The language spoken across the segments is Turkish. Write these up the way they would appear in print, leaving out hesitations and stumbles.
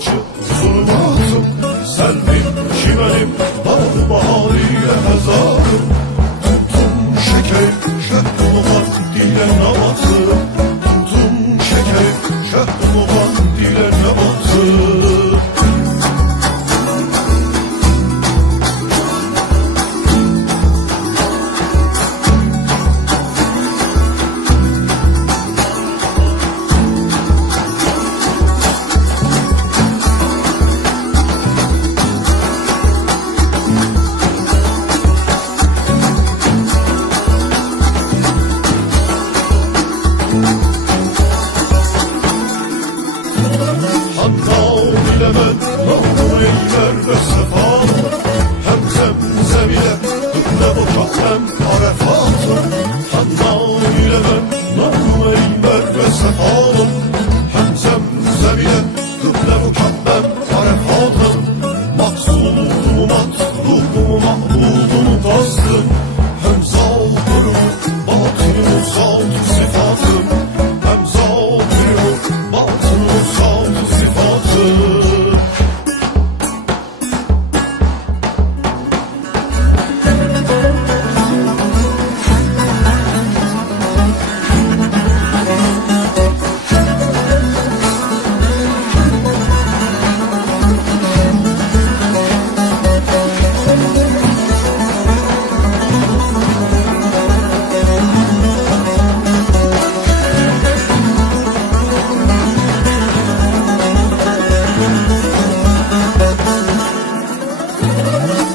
acı zulmatım. Selvi çimenim dağ bahariyle mezarım. Tuttum şekerim şehdumu vaktiyle namazım. Tuttum şekerim şehdumu vaktiyle namazım.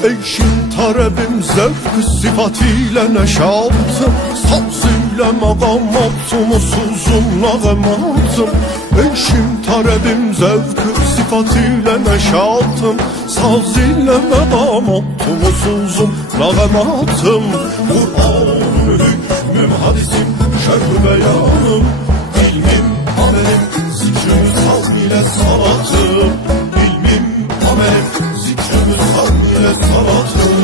Eşim talebim zevk sıfatıyla neşatım. Sazıyla makam attım usuzum nağematım. Eşim talebim zevk sıfatıyla neşatım. Sazıyla makam attım usuzum nağematım. Kur'an hükmüm hadisim şerh beyanım. İlmim amelim zikrim savm ile salatım. İlmim amelim zikrim savm ile salatım.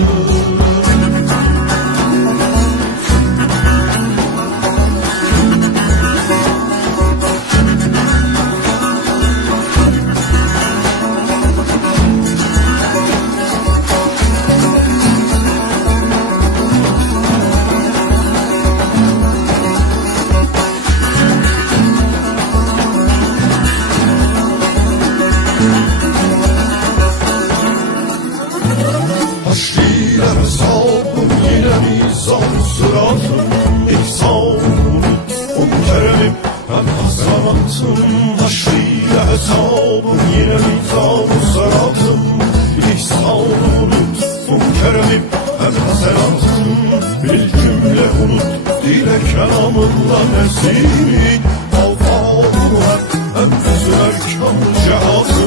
Haşriyle hesabım yine mizan sıratım. İhsanım, keremim hem hasenatım. Haşriyle hesabım yine mizan sıratım. İhsanım, keremim hem hasenatım. Bil cümle unut dile kelamınla nesimi. Alfağım hem füzü erkan cehatım.